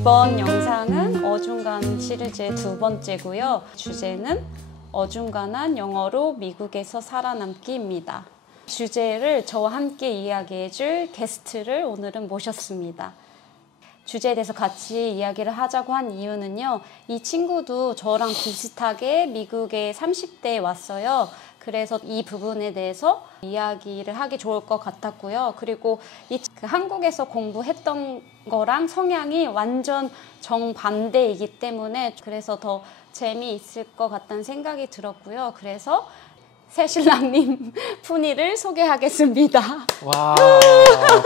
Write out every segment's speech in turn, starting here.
이번 영상은 어중간 시리즈의 두 번째고요. 주제는 어중간한 영어로 미국에서 살아남기입니다. 주제를 저와 함께 이야기해줄 게스트를 오늘은 모셨습니다. 주제에 대해서 같이 이야기를 하자고 한 이유는요. 이 친구도 저랑 비슷하게 미국에 30대에 왔어요. 그래서 이 부분에 대해서 이야기를 하기 좋을 것 같았고요. 그리고 한국에서 공부했던 거랑 성향이 완전 정반대이기 때문에 그래서 더 재미있을 것 같다는 생각이 들었고요. 그래서 새신랑님 푸니를 소개하겠습니다. 와,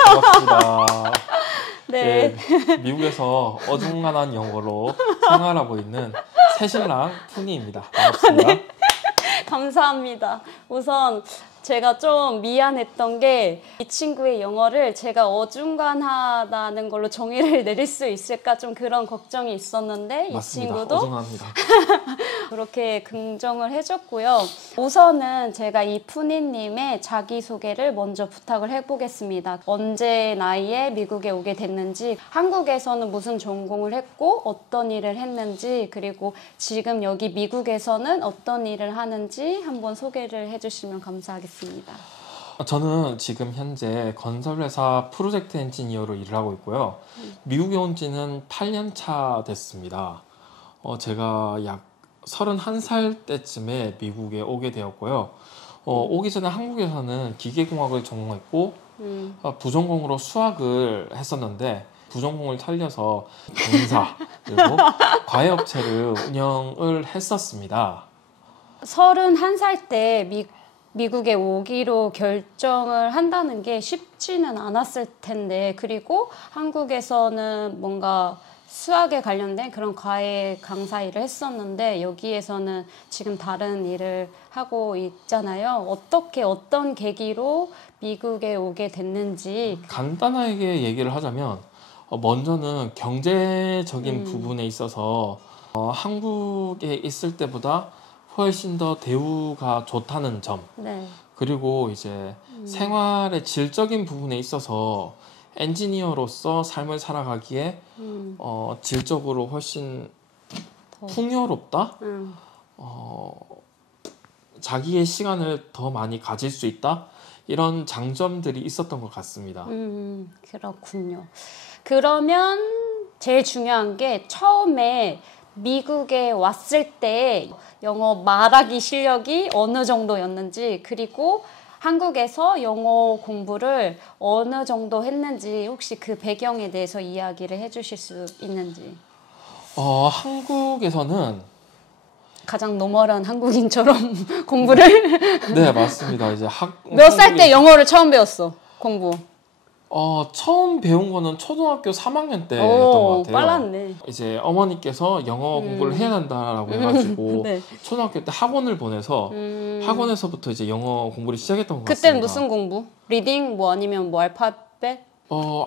반갑습니다. 네. 네, 미국에서 어중간한 영어로 생활하고 있는 새신랑 푸니입니다. 반갑습니다. 네. 감사합니다. 우선 제가 좀 미안했던 게 이 친구의 영어를 제가 어중간하다는 걸로 정의를 내릴 수 있을까 좀 그런 걱정이 있었는데 맞습니다. 이 친구도 어중합니다. 그렇게 긍정을 해줬고요. 우선은 제가 이 푸니님의 자기소개를 먼저 부탁을 해보겠습니다. 언제 나이에 미국에 오게 됐는지, 한국에서는 무슨 전공을 했고 어떤 일을 했는지, 그리고 지금 여기 미국에서는 어떤 일을 하는지 한번 소개를 해주시면 감사하겠습니다. 저는 지금 현재 건설회사 프로젝트 엔지니어로 일을 하고 있고요. 미국에 온 지는 8년 차 됐습니다. 제가 약 31살 때쯤에 미국에 오게 되었고요. 오기 전에 한국에서는 기계공학을 전공했고 부전공으로 수학을 했었는데 부전공을 살려서 공사 그리고 과외업체를 운영을 했었습니다. 31살 때 미국에 오기로 결정을 한다는 게 쉽지는 않았을 텐데, 그리고 한국에서는 뭔가 수학에 관련된 그런 과외 강사 일을 했었는데 여기에서는 지금 다른 일을 하고 있잖아요. 어떤 계기로 미국에 오게 됐는지. 간단하게 얘기를 하자면 먼저는 경제적인 부분에 있어서 한국에 있을 때보다 훨씬 더 대우가 좋다는 점. 네. 그리고 이제 생활의 질적인 부분에 있어서 엔지니어로서 삶을 살아가기에 질적으로 훨씬 풍요롭다? 자기의 시간을 더 많이 가질 수 있다? 이런 장점들이 있었던 것 같습니다. 그렇군요. 그러면 제일 중요한 게 처음에 미국에 왔을 때 영어 말하기 실력이 어느 정도였는지, 그리고 한국에서 영어 공부를 어느 정도 했는지 혹시 그 배경에 대해서 이야기를 해주실 수 있는지. 한국에서는 가장 노멀한 한국인처럼 공부를 네, 맞습니다. 이제 몇 살 때 영어를 처음 배웠어? 공부. 처음 배운 거는 초등학교 3학년 때였던 것 같아요. 빨랐네. 이제 어머니께서 영어 공부를 해야 한다라고 해가지고 네. 초등학교 때 학원을 보내서 학원에서부터 이제 영어 공부를 시작했던 것 그때는 같습니다. 무슨 공부? 리딩 뭐 아니면 뭐 알파벳?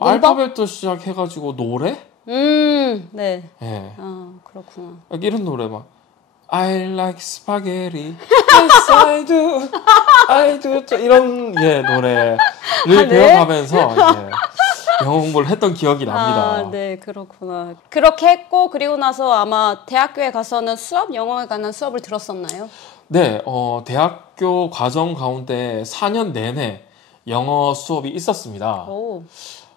알파벳도 시작해가지고 노래? 네. 네. 그렇구나. 이런 노래 막 I like spaghetti, yes I do, I do 이런 노래를 배워가면서 이제 영어 공부를 했던 기억이 납니다. 네, 그렇구나. 그렇게 했고 그리고 나서 아마 대학교에 가서는 영어에 관한 수업을 들었었나요? 네, 대학교 과정 가운데 4년 내내 영어 수업이 있었습니다. 오.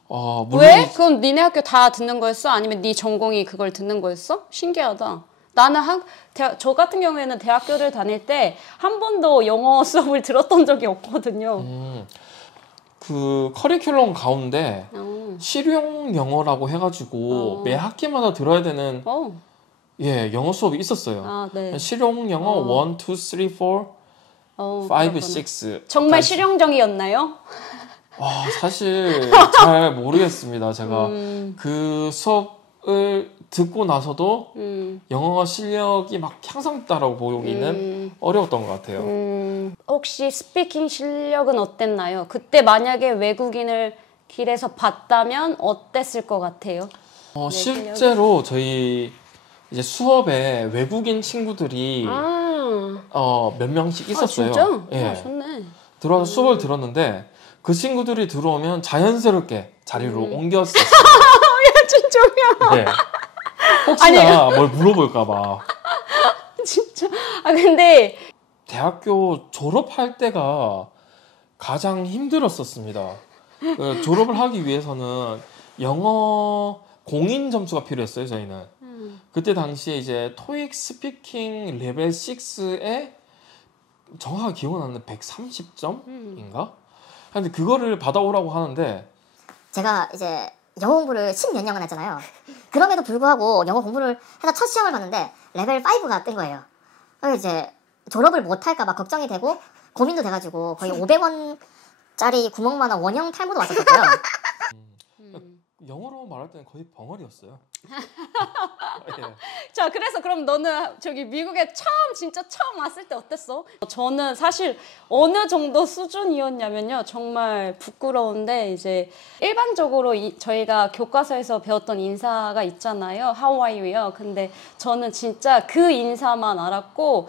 물론 왜? 그럼 니네 학교 다 듣는 거였어? 아니면 네 전공이 그걸 듣는 거였어? 신기하다. 나는 저 같은 경우에는 대학교를 다닐 때 한 번도 영어 수업을 들었던 적이 없거든요. 그 커리큘럼 가운데 실용 영어라고 해가지고 매 학기마다 들어야 되는 영어 수업이 있었어요. 네. 실용 영어 1, 2, 3, 4, 5, 그렇구나. 6 정말 실용적이었나요? 사실 잘 모르겠습니다. 제가 그 수업을 듣고 나서도 영어 실력이 막 향상됐다라고 보기는 어려웠던 것 같아요. 혹시 스피킹 실력은 어땠나요? 그때 만약에 외국인을 길에서 봤다면 어땠을 것 같아요? 실제로 저희 이제 수업에 외국인 친구들이 몇 명씩 있었어요. 진짜? 예. 좋네. 들어와서 수업을 들었는데 그 친구들이 들어오면 자연스럽게 자리로 옮겼었어요. 진짜야? 네. 혹시나 뭘 물어볼까봐. 진짜. 아 근데 대학교 졸업할 때가 가장 힘들었었습니다. 졸업을 하기 위해서는 영어 공인 점수가 필요했어요, 저희는. 그때 당시에 이제 토익 스피킹 레벨 6에 정확하게 기억은 안 나는데 130점인가? 근데 그거를 받아오라고 하는데 제가 이제 영어 공부를 10몇 년간 했잖아요. 그럼에도 불구하고 영어 공부를 해서 첫 시험을 봤는데 레벨 5가 뜬 거예요. 그래서 이제 졸업을 못할까 봐 걱정이 되고 고민도 돼가지고 거의 500원짜리 구멍만한 원형 탈모도 왔었고요. 영어로 말할 때는 거의 벙어리였어요. 예. 자, 그래서 그럼 너는 저기 미국에 진짜 처음 왔을 때 어땠어? 저는 사실 어느 정도 수준이었냐면요. 정말 부끄러운데 이제 일반적으로 저희가 교과서에서 배웠던 인사가 있잖아요. How are you요. 근데 저는 진짜 그 인사만 알았고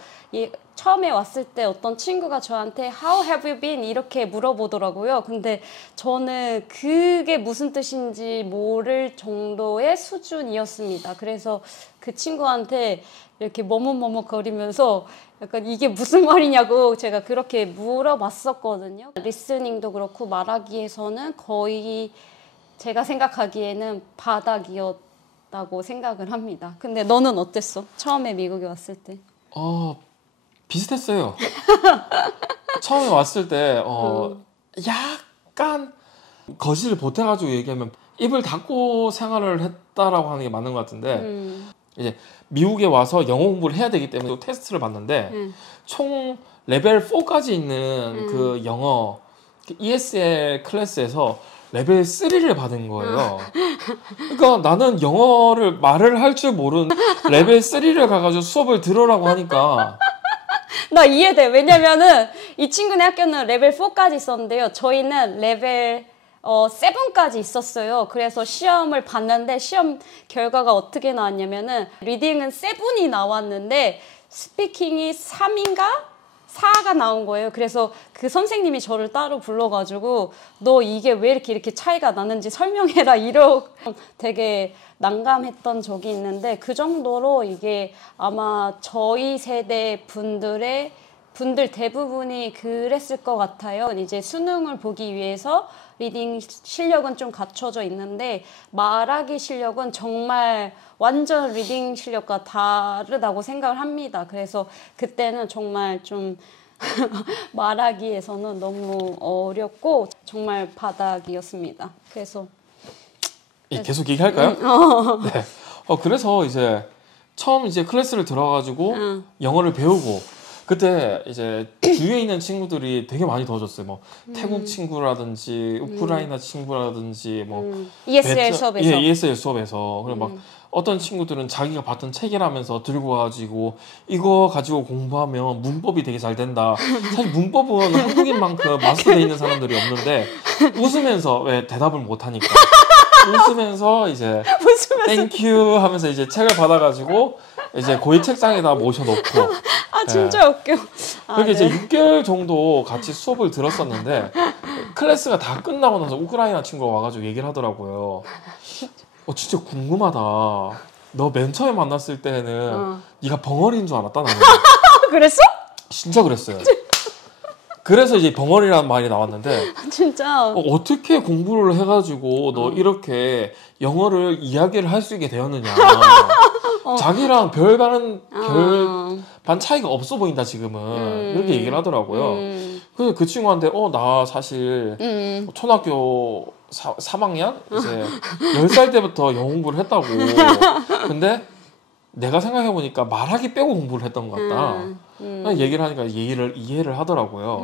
처음에 왔을 때 어떤 친구가 저한테 How have you been? 이렇게 물어보더라고요. 근데 저는 그게 무슨 뜻인지 모를 정도의 수준이었습니다. 그래서 그 친구한테 이렇게 머뭇머뭇거리면서 약간 이게 무슨 말이냐고 제가 그렇게 물어봤었거든요. 리스닝도 그렇고 말하기에서는 거의 제가 생각하기에는 바닥이었다고 생각을 합니다. 근데 너는 어땠어? 처음에 미국에 왔을 때? 비슷했어요. 처음에 왔을 때 약간 거실을 보태가지고 얘기하면 입을 닫고 생활을 했다라고 하는 게 맞는 것 같은데 이제 미국에 와서 영어 공부를 해야 되기 때문에 테스트를 봤는데 총 레벨 4까지 있는 그 영어 ESL 클래스에서 레벨 3를 받은 거예요. 그러니까 나는 영어를 말을 할 줄 모르는 레벨 3를 가가지고 수업을 들으라고 하니까 나 이해돼. 왜냐면은 이 친구네 학교는 레벨 4까지 있었는데요. 저희는 레벨 7까지 있었어요. 그래서 시험을 봤는데 시험 결과가 어떻게 나왔냐면은 리딩은 7이 나왔는데 스피킹이 3인가? 4가 나온 거예요. 그래서 그 선생님이 저를 따로 불러가지고 너 이게 왜 이렇게 차이가 나는지 설명해라 이러고 되게 난감했던 적이 있는데 그 정도로 이게 아마 저희 세대 분들 대부분이 그랬을 것 같아요. 이제 수능을 보기 위해서 리딩 실력은 좀 갖춰져 있는데 말하기 실력은 정말 완전 리딩 실력과 다르다고 생각을 합니다. 그래서 그때는 정말 좀 말하기에서는 너무 어렵고 정말 바닥이었습니다. 그래서 계속 얘기할까요? 네. 그래서 이제 처음 이제 클래스를 들어가지고 영어를 배우고 그때 이제 주위에 있는 친구들이 되게 많이 도와줬어요. 뭐 태국 친구라든지 우크라이나 친구라든지 뭐 ESL 수업에서 ESL 수업에서 그리고 막 어떤 친구들은 자기가 봤던 책이라면서 들고 와가지고 이거 가지고 공부하면 문법이 되게 잘 된다. 사실 문법은 한국인만큼 마스터돼 있는 사람들이 없는데 웃으면서 왜 대답을 못 하니까 웃으면서 이제 땡큐 하면서 이제 책을 받아가지고 이제 고이 책장에다 모셔놓고 진짜 웃겨. 그렇게 이제 6개월 정도 같이 수업을 들었었는데 클래스가 다 끝나고 나서 우크라이나 친구가 와가지고 얘기를 하더라고요. 진짜 궁금하다. 너 맨 처음에 만났을 때는 네가 벙어리인 줄 알았다 나는. 그랬어? 진짜 그랬어요. 그래서 이제 벙어리라는 말이 나왔는데 진짜 어떻게 공부를 해가지고 너 이렇게 영어를 이야기를 할 수 있게 되었느냐. 자기랑 별반 차이가 없어 보인다 지금은. 이렇게 얘기를 하더라고요. 그래서 그 친구한테 나 사실 초등학교 3학년 이제 10살 때부터 영어 공부를 했다고. 근데 내가 생각해보니까 말하기 빼고 공부를 했던 것 같다. 얘기를 하니까 이해를 하더라고요.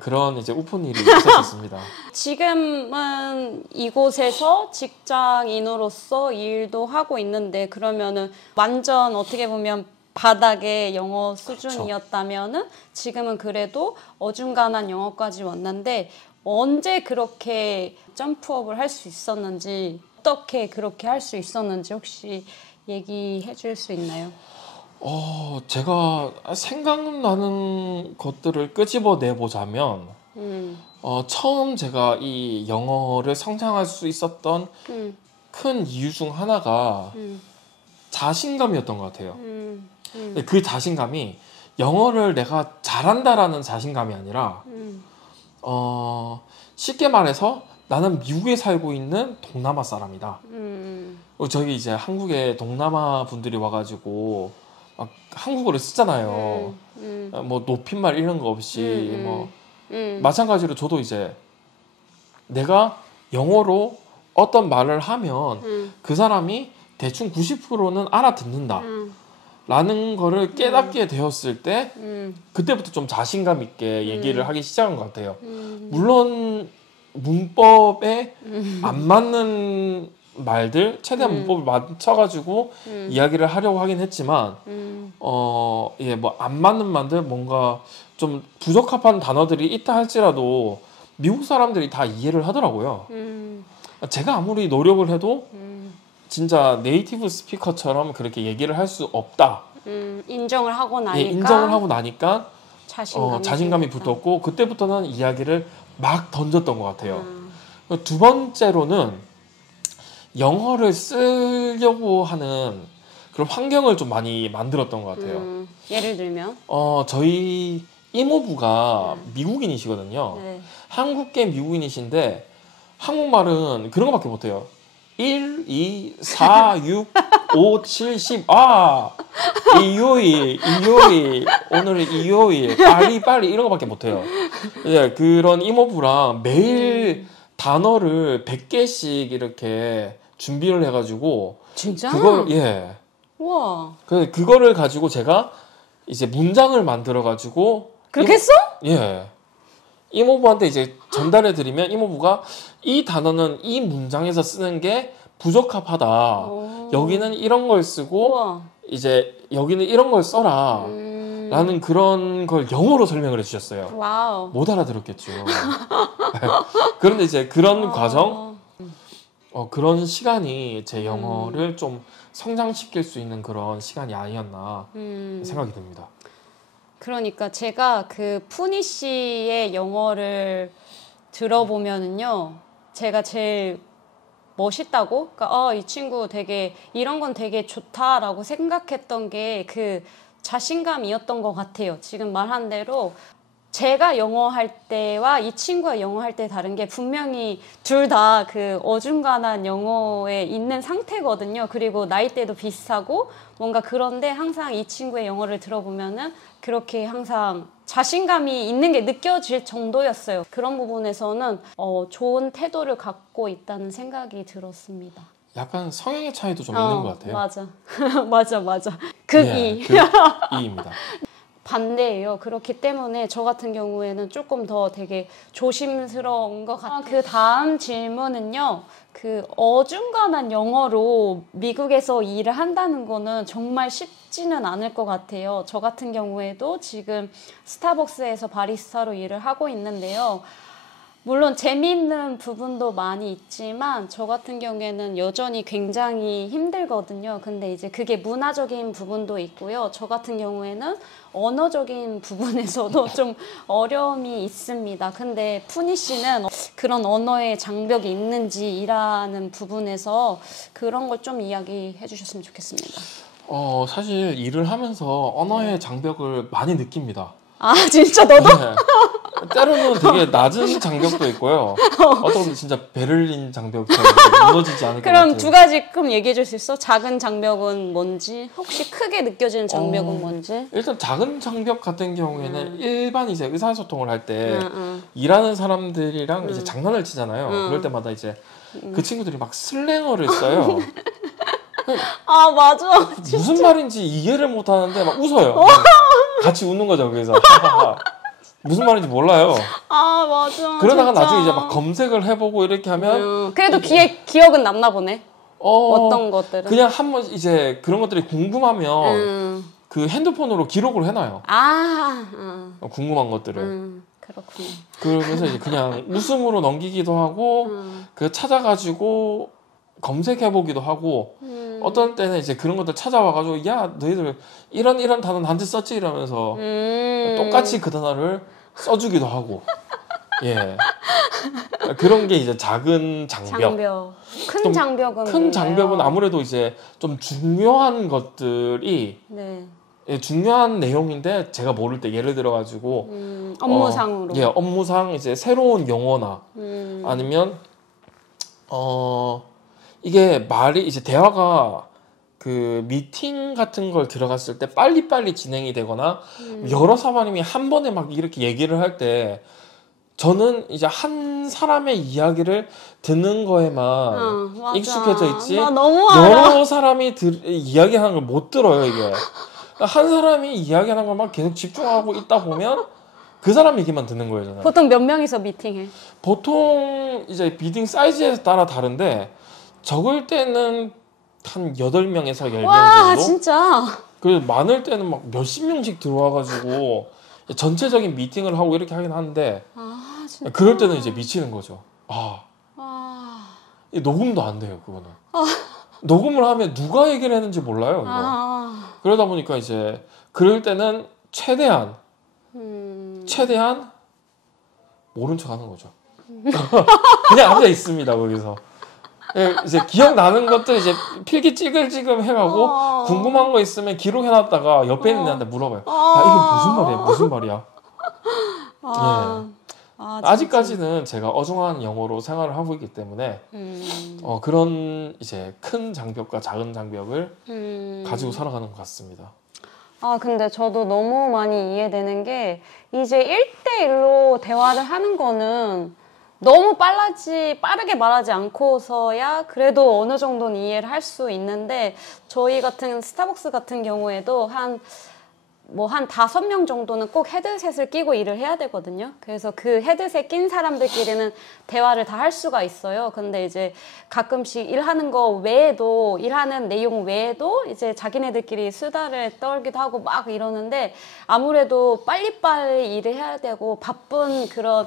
그런 이제 우픈 일이 있었습니다. 지금은 이곳에서 직장인으로서 일도 하고 있는데 그러면은 완전 어떻게 보면 바닥의 영어 수준이었다면은 지금은 그래도 어중간한 영어까지 왔는데 언제 그렇게 점프업을 할 수 있었는지 어떻게 그렇게 할 수 있었는지 혹시 얘기해 줄 수 있나요? 제가 생각나는 것들을 끄집어내 보자면 처음 제가 이 영어를 성장할 수 있었던 큰 이유 중 하나가 자신감이었던 것 같아요. 근데 그 자신감이 영어를 내가 잘한다라는 자신감이 아니라 쉽게 말해서 나는 미국에 살고 있는 동남아 사람이다. 저희 이제 한국에 동남아 분들이 와가지고 막 한국어를 쓰잖아요. 뭐 높임말 이런 거 없이 뭐 마찬가지로 저도 이제 내가 영어로 어떤 말을 하면 그 사람이 대충 90%는 알아듣는다. 라는 거를 깨닫게 되었을 때 그때부터 좀 자신감 있게 얘기를 하기 시작한 것 같아요. 물론 문법에 안 맞는 말들 최대한 문법을 맞춰가지고 이야기를 하려고 하긴 했지만 예, 뭐 안 맞는 말들 뭔가 좀 부적합한 단어들이 있다 할지라도 미국 사람들이 다 이해를 하더라고요. 제가 아무리 노력을 해도 진짜 네이티브 스피커처럼 그렇게 얘기를 할 수 없다. 인정을 하고 나니까. 예, 인정을 하고 나니까 생겼다. 자신감이 붙었고 그때부터는 이야기를 막 던졌던 것 같아요. 두 번째로는 영어를 쓰려고 하는 그런 환경을 좀 많이 만들었던 것 같아요. 예를 들면? 저희 이모부가 미국인이시거든요. 네. 한국계 미국인이신데 한국말은 그런 거밖에 못해요. 1, 2, 4, 6, 5, 7, 10. 일요일, 오늘은 일요일, 빨리 이런 거밖에 못해요. 예, 그런 이모부랑 매일 단어를 100개씩 이렇게 준비를 해가지고. 진짜? 예. 우와. 그거를 가지고 제가 이제 문장을 만들어가지고. 그렇게 했어? 예. 이모부한테 이제 전달해 드리면 이모부가 이 단어는 이 문장에서 쓰는 게 부적합하다. 여기는 이런 걸 쓰고 우와. 이제 여기는 이런 걸 써라. 라는 그런 걸 영어로 설명을 해주셨어요. 와우. 못 알아들었겠죠. 그런데 이제 그런 과정, 그런 시간이 제 영어를 좀 성장시킬 수 있는 그런 시간이 아니었나 생각이 듭니다. 그러니까 제가 그 푸니 씨의 영어를 들어보면은요, 제가 제일 멋있다고? 그러니까 이 친구 되게 이런 건 되게 좋다라고 생각했던 게 그 자신감이었던 것 같아요. 지금 말한 대로 제가 영어 할 때와 이 친구가 영어 할 때 다른 게 분명히 둘 다 그 어중간한 영어에 있는 상태거든요. 그리고 나이대도 비슷하고 뭔가 그런데 항상 이 친구의 영어를 들어보면은 그렇게 항상 자신감이 있는 게 느껴질 정도였어요. 그런 부분에서는 좋은 태도를 갖고 있다는 생각이 들었습니다. 약간 성향의 차이도 좀 있는 것 같아요. 맞아. 극이. 극이입니다. 반대예요. 그렇기 때문에 저 같은 경우에는 조금 더 되게 조심스러운 것 같아요. 그 다음 질문은요. 그 어중간한 영어로 미국에서 일을 한다는 거는 정말 쉽지는 않을 것 같아요. 저 같은 경우에도 지금 스타벅스에서 바리스타로 일을 하고 있는데요. 물론 재미있는 부분도 많이 있지만 저 같은 경우에는 여전히 굉장히 힘들거든요. 근데 이제 그게 문화적인 부분도 있고요. 저 같은 경우에는 언어적인 부분에서도 좀 어려움이 있습니다. 근데 푸니 씨는 그런 언어의 장벽이 있는지 일하는 부분에서 그런 걸 좀 이야기해 주셨으면 좋겠습니다. 사실 일을 하면서 언어의 장벽을 많이 느낍니다. 아, 진짜 너도? 네. 때로는 되게 낮은 장벽도 있고요. 어떤 건 진짜 베를린 장벽처럼 무너지지 않을 것 같아요. 그럼 두 가지 그럼 얘기해 줄 수 있어? 작은 장벽은 뭔지, 혹시 크게 느껴지는 장벽은 뭔지? 일단 작은 장벽 같은 경우에는 일반 이제 의사소통을 할 때 일하는 사람들이랑 이제 장난을 치잖아요. 그럴 때마다 이제 그 친구들이 막 슬랭어를 써요. 아, 맞아. 무슨 말인지 이해를 못 하는데 막 웃어요. 같이 웃는 거죠. 그래서 무슨 말인지 몰라요. 아, 맞아. 그러다가 진짜. 나중에 이제 막 검색을 해보고 이렇게 하면 그래도 기억은 남나 보네. 어떤 것들은. 그냥 한번 이제 그런 것들이 궁금하면 그 핸드폰으로 기록을 해놔요. 궁금한 것들을. 그렇군요. 그러면서 이제 그냥 웃음으로 넘기기도 하고 그 찾아가지고 검색해보기도 하고 어떤 때는 이제 그런 것들 찾아와가지고 야 너희들 이런 단어 나한테 썼지 이러면서 똑같이 그 단어를 써주기도 하고 예 그런 게 이제 작은 장벽. 장벽. 큰 좀 장벽은 큰 뭔가요? 장벽은 아무래도 이제 좀 중요한 것들이 네. 예, 중요한 내용인데 제가 모를 때 예를 들어 가지고 업무상으로. 예, 업무상 이제 새로운 용어나 아니면 이게 말이 이제 대화가 그 미팅 같은 걸 들어갔을 때 빨리빨리 진행이 되거나 여러 사람이 한 번에 막 이렇게 얘기를 할 때 저는 이제 한 사람의 이야기를 듣는 거에만 맞아. 익숙해져 있지 나 너무 알아. 여러 사람이 이야기하는 걸 못 들어요 이게. 한 사람이 이야기하는 것만 계속 집중하고 있다 보면 그 사람 얘기만 듣는 거예요 저는. 보통 몇 명이서 미팅해? 보통 이제 미팅 사이즈에 따라 다른데 적을 때는 한 8명에서 10명 와 정도? 진짜. 그리고 많을 때는 막 몇십 명씩 들어와가지고 전체적인 미팅을 하고 이렇게 하긴 하는데 아 진짜. 그럴 때는 이제 미치는 거죠. 아. 이 녹음도 안 돼요 그거는. 녹음을 하면 누가 얘기를 했는지 몰라요 이거. 그러다 보니까 이제 그럴 때는 최대한 모른 척 하는 거죠. 그냥 앉아 있습니다 거기서. 예, 이제 기억나는 것들 이제 필기 찌글찌글 해가고 궁금한 거 있으면 기록해놨다가 옆에 있는 애한테 물어봐요. 이게 무슨 말이야? 예. 아직까지는 제가 어중한 영어로 생활을 하고 있기 때문에 그런 이제 큰 장벽과 작은 장벽을 가지고 살아가는 것 같습니다. 근데 저도 너무 많이 이해되는 게 이제 1대1로 대화를 하는 거는 너무 빠르게 말하지 않고서야 그래도 어느 정도는 이해를 할 수 있는데 저희 같은 스타벅스 같은 경우에도 한 5명 정도는 꼭 헤드셋을 끼고 일을 해야 되거든요. 그래서 그 헤드셋 낀 사람들끼리는 대화를 다 할 수가 있어요. 근데 이제 가끔씩 일하는 내용 외에도 이제 자기네들끼리 수다를 떨기도 하고 막 이러는데 아무래도 빨리빨리 일을 해야 되고 바쁜 그런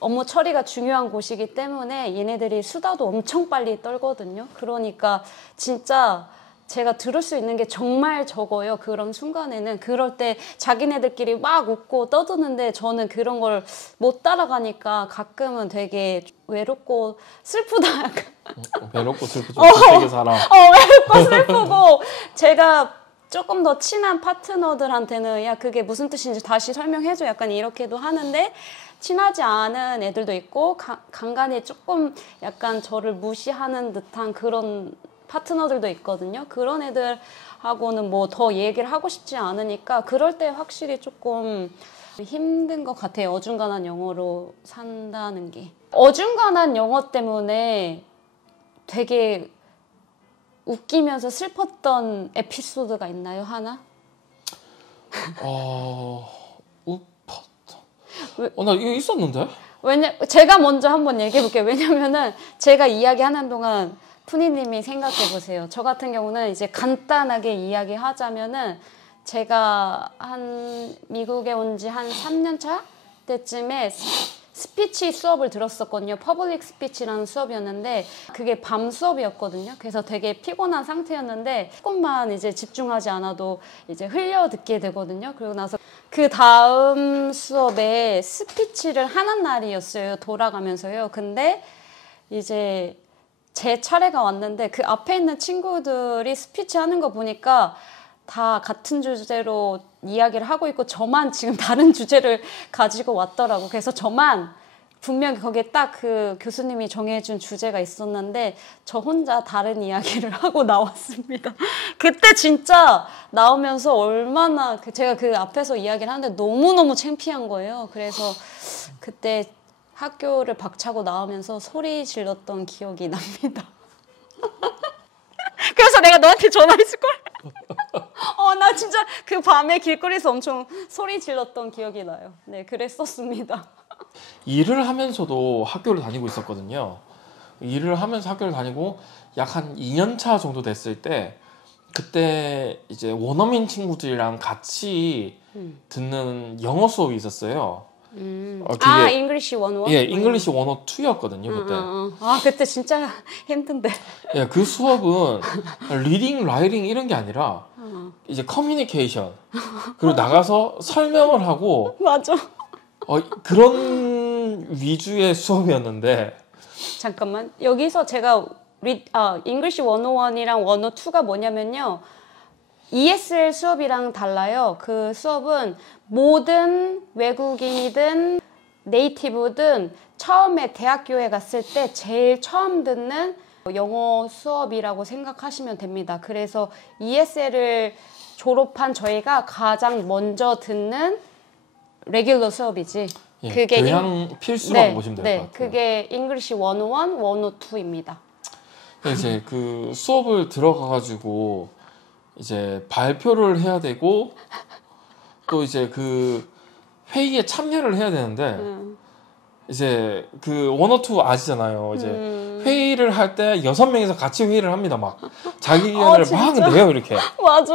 업무 처리가 중요한 곳이기 때문에 얘네들이 수다도 엄청 빨리 떨거든요. 그러니까 진짜 제가 들을 수 있는 게 정말 적어요. 그런 순간에는. 그럴 때 자기네들끼리 막 웃고 떠드는데 저는 그런 걸 못 따라가니까 가끔은 되게 외롭고 슬프다. 외롭고 슬프죠. 되게 살아. 외롭고 슬프고 제가 조금 더 친한 파트너들한테는 야 그게 무슨 뜻인지 다시 설명해줘 약간 이렇게도 하는데 친하지 않은 애들도 있고 간간히 조금 약간 저를 무시하는 듯한 그런 파트너들도 있거든요. 그런 애들하고는 뭐 더 얘기를 하고 싶지 않으니까 그럴 때 확실히 조금 힘든 것 같아요. 어중간한 영어로 산다는 게. 어중간한 영어 때문에 되게 웃기면서 슬펐던 에피소드가 있나요? 하나? 나 이거 있었는데? 제가 먼저 한번 얘기해 볼게요. 왜냐면은 제가 이야기하는 동안 푸니님이 생각해 보세요. 저 같은 경우는 이제 간단하게 이야기하자면은 제가 미국에 온 지 한 3년 차 때쯤에 스피치 수업을 들었었거든요. 퍼블릭 스피치라는 수업이었는데 그게 밤 수업이었거든요. 그래서 되게 피곤한 상태였는데 조금만 이제 집중하지 않아도 이제 흘려 듣게 되거든요. 그리고 나서 그 다음 수업에 스피치를 하는 날이었어요. 돌아가면서요. 근데 이제 제 차례가 왔는데 그 앞에 있는 친구들이 스피치 하는 거 보니까 다 같은 주제로 이야기를 하고 있고 저만 지금 다른 주제를 가지고 왔더라고. 그래서 저만 분명히 거기에 딱 그 교수님이 정해준 주제가 있었는데 저 혼자 다른 이야기를 하고 나왔습니다. 그때 진짜 나오면서 얼마나 제가 그 앞에서 이야기를 하는데 너무너무 창피한 거예요. 그래서 그때 학교를 박차고 나오면서 소리 질렀던 기억이 납니다. 그래서 내가 너한테 전화했을걸? 나 진짜 그 밤에 길거리에서 엄청 소리 질렀던 기억이 나요. 네, 그랬었습니다. 일을 하면서도 학교를 다니고 있었거든요. 일을 하면서 학교를 다니고 약 한 2년 차 정도 됐을 때 그때 이제 원어민 친구들이랑 같이 듣는 영어 수업이 있었어요. English 101? 예, English 102였거든요, 그때. 그때 진짜 힘든데. 예, 그 수업은 리딩, 라이팅 이런 게 아니라 이제 커뮤니케이션 그리고 나가서 설명을 하고 맞아. 그런 그런 위주의 수업이었는데 잠깐만. 여기서 제가 English 101이랑 102가 뭐냐면요. ESL 수업이랑 달라요. 그 수업은 모든 외국인이든 네이티브든 처음에 대학교에 갔을 때 제일 처음 듣는 영어 수업이라고 생각하시면 됩니다. 그래서 ESL을 졸업한 저희가 가장 먼저 듣는 레귤러 수업이지. 예, 그게 교양 필수라고 보시면 될 것 같아요. 그게 English 101, 102입니다. 이제 그 수업을 들어가가지고 이제 발표를 해야 되고 또 이제 그 회의에 참여를 해야 되는데 이제 그 102 아시잖아요. 이제 회의를 할 때 6명이서 같이 회의를 합니다. 막 자기 의견을 막 내요 이렇게. 맞아.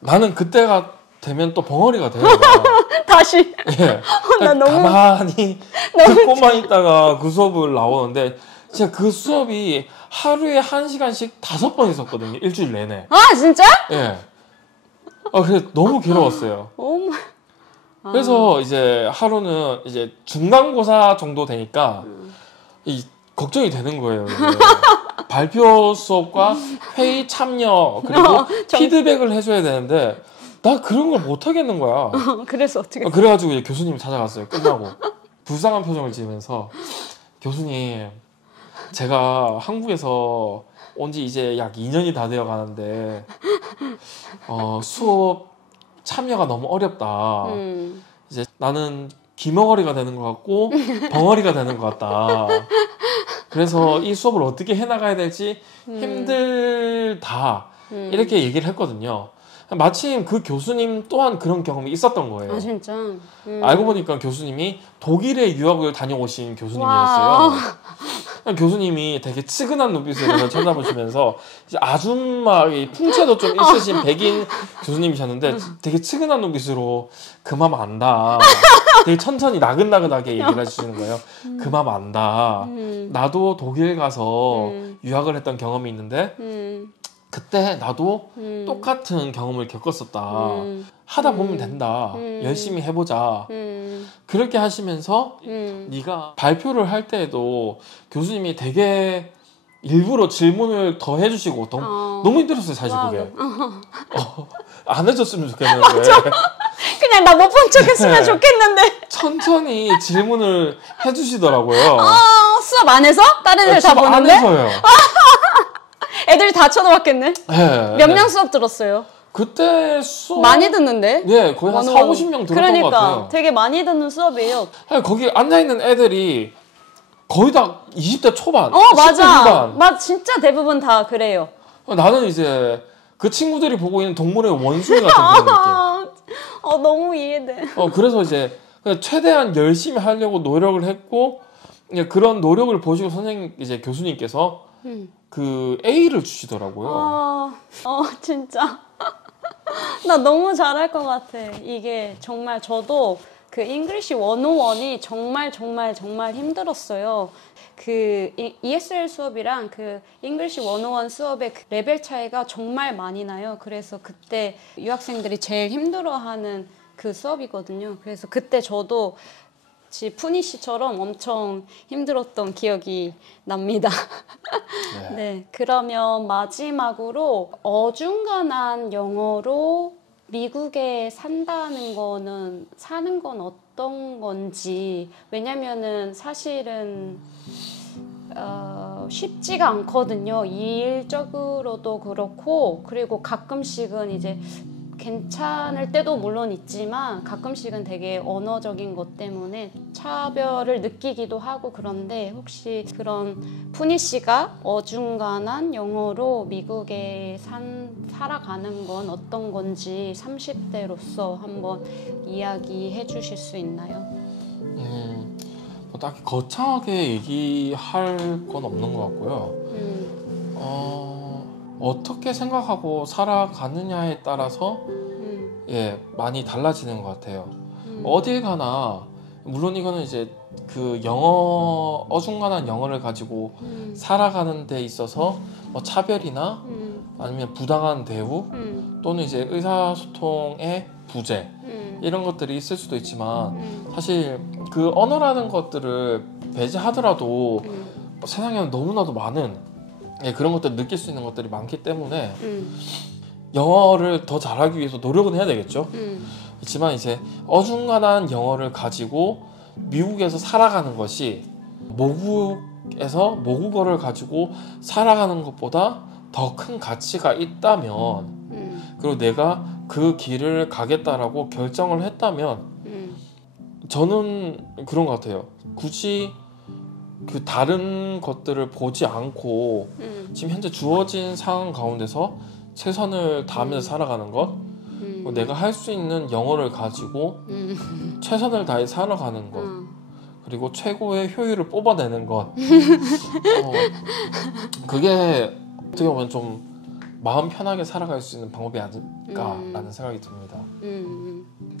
나는 그때가 되면 또 벙어리가 돼요. 다시. 예. 나 너무 가만히 듣고만 있다가 그 수업을 나오는데 진짜 그 수업이 하루에 1시간씩 5번 있었거든요. 일주일 내내. 아 진짜? 예. 그래서 너무 괴로웠어요. 어머. 그래서 이제 하루는 이제 중간고사 정도 되니까 이 걱정이 되는 거예요. 이제. 발표 수업과 회의 참여 그리고 피드백을 해줘야 되는데 나 그런 걸 못 하겠는 거야. 그래서 어떻게? 그래가지고 이제 교수님 찾아갔어요. 끝나고 불쌍한 표정을 지으면서 교수님 제가 한국에서 온 지 이제 약 2년이 다 되어 가는데 수업 참여가 너무 어렵다. 이제 나는 귀머거리가 되는 것 같고 벙어리가 되는 것 같다. 그래서 이 수업을 어떻게 해나가야 될지 힘들다. 이렇게 얘기를 했거든요. 마침 그 교수님 또한 그런 경험이 있었던 거예요. 아 진짜. 알고 보니까 교수님이 독일에 유학을 다녀오신 교수님이었어요. 와. 교수님이 되게 측은한 눈빛으로 쳐다보시면서 이제 아줌마 풍채도 좀 있으신 백인 교수님이셨는데 되게 측은한 눈빛으로 그 맘 안다. 되게 천천히 나긋나긋하게 얘기를 해주시는 거예요. 그 맘 안다. 나도 독일 가서 유학을 했던 경험이 있는데 그때 나도 똑같은 경험을 겪었었다. 하다 보면 된다. 열심히 해보자. 그렇게 하시면서 네가 발표를 할 때에도 교수님이 되게 일부러 질문을 더 해주시고 너무 힘들었어요. 사실 그게. 안 해줬으면 좋겠는데. 그냥 나 못 본 척 했으면 네. 좋겠는데. 천천히 질문을 해주시더라고요. 수업 안에서? 다른 애들 다 수업 보는데? 안에서요. 애들이 다 쳐다봤겠네. 네, 몇 네. 명 수업 들었어요? 그때 수업 많이 듣는데? 예, 거의 한 4, 50명 들었던 그러니까, 것 같아요. 되게 많이 듣는 수업이에요. 아니, 거기 앉아있는 애들이 거의 다 20대 초반, 10대 맞아. 후반. 진짜 대부분 다 그래요. 나는 이제 그 친구들이 보고 있는 동물의 원숭이 같은 그런 느낌. 너무 이해돼. 그래서 이제 그냥 최대한 열심히 하려고 노력을 했고 이제 그런 노력을 보시고 선생님 이제 교수님께서 그 A를 주시더라고요. 진짜. 나 너무 잘할 것 같아. 이게 정말 저도 그 English 101이 정말 힘들었어요. 그 ESL 수업이랑 그 English 101 수업의 그 레벨 차이가 정말 많이 나요. 그래서 그때 유학생들이 제일 힘들어하는 그 수업이거든요. 그래서 그때 저도 푸니 씨처럼 엄청 힘들었던 기억이 납니다. 네, 그러면 마지막으로 어중간한 영어로 미국에 산다는 거는 사는 건 어떤 건지. 왜냐면은 사실은 쉽지가 않거든요. 일적으로도 그렇고, 그리고 가끔씩은 이제 괜찮을 때도 물론 있지만 가끔씩은 되게 언어적인 것 때문에 차별을 느끼기도 하고. 그런데 혹시 그런 푸니 씨가 어중간한 영어로 미국에 살아가는 건 어떤 건지 30대로서 한번 이야기해 주실 수 있나요? 뭐 딱히 거창하게 얘기할 건 없는 것 같고요. 어떻게 생각하고 살아가느냐에 따라서 많이 달라지는 것 같아요. 어딜 가나 물론 이거는 이제 그 영어 어중간한 영어를 가지고 살아가는 데 있어서 뭐 차별이나 아니면 부당한 대우 또는 이제 의사소통의 부재 이런 것들이 있을 수도 있지만 사실 그 언어라는 것들을 배제하더라도 세상에는 너무나도 많은 그런 것들을 느낄 수 있는 것들이 많기 때문에 영어를 더 잘하기 위해서 노력은 해야 되겠죠. 그렇지만 이제 어중간한 영어를 가지고 미국에서 살아가는 것이 모국에서 모국어를 가지고 살아가는 것보다 더 큰 가치가 있다면 그리고 내가 그 길을 가겠다라고 결정을 했다면 저는 그런 것 같아요. 굳이 그 다른 것들을 보지 않고 지금 현재 주어진 상황 가운데서 최선을 다하면서 살아가는 것 내가 할 수 있는 영어를 가지고 최선을 다해 살아가는 것 그리고 최고의 효율을 뽑아내는 것 그게 어떻게 보면 좀 마음 편하게 살아갈 수 있는 방법이 아닐까라는 생각이 듭니다.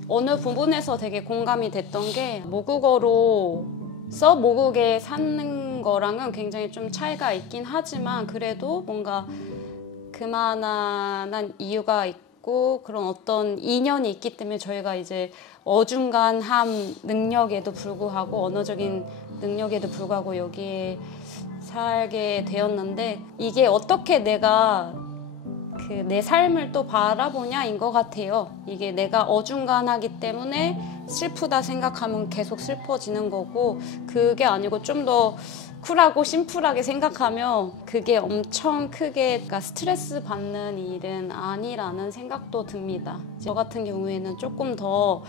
어느 부분에서 되게 공감이 됐던 게 모국어로서 모국에 사는 거랑은 굉장히 좀 차이가 있긴 하지만 그래도 뭔가 그만한 이유가 있고 그런 어떤 인연이 있기 때문에 저희가 이제 어중간한 능력에도 불구하고 언어적인 능력에도 불구하고 여기에 살게 되었는데 이게 어떻게 내가 내 삶을 또 바라보냐인 것 같아요. 이게 내가 어중간하기 때문에 슬프다 생각하면 계속 슬퍼지는 거고 그게 아니고 좀 더 쿨하고 심플하게 생각하면 그게 엄청 크게 그러니까 스트레스 받는 일은 아니라는 생각도 듭니다. 저 같은 경우에는 조금 더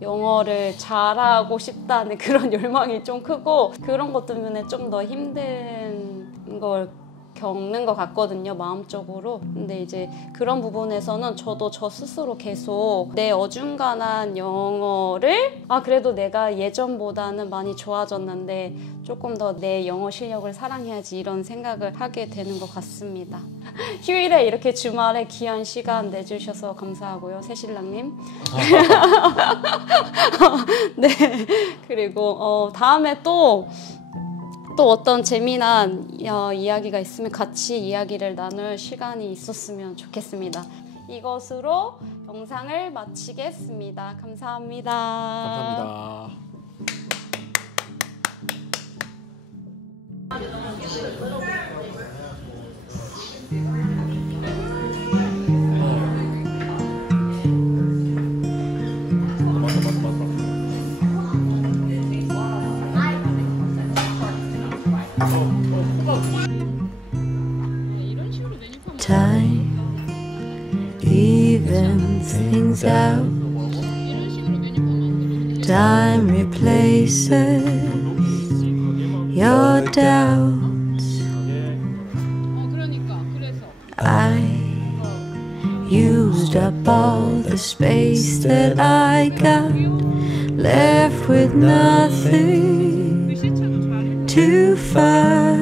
영어를 잘하고 싶다는 그런 열망이 좀 크고 그런 것 때문에 좀 더 힘든 걸 겪는 것 같거든요, 마음적으로. 근데 이제 그런 부분에서는 저도 저 스스로 계속 내 어중간한 영어를 그래도 내가 예전보다는 많이 좋아졌는데 조금 더 내 영어 실력을 사랑해야지 이런 생각을 하게 되는 것 같습니다. 휴일에 이렇게 주말에 귀한 시간 내주셔서 감사하고요, 새신랑님. 네, 그리고 다음에 또 어떤 재미난 이야기가 있으면 같이 이야기를 나눌 시간이 있었으면 좋겠습니다. 이것으로 영상을 마치겠습니다. 감사합니다. 감사합니다. Time evens things out. Time replaces your doubts. I used up all the space that I got, left with nothing to fight.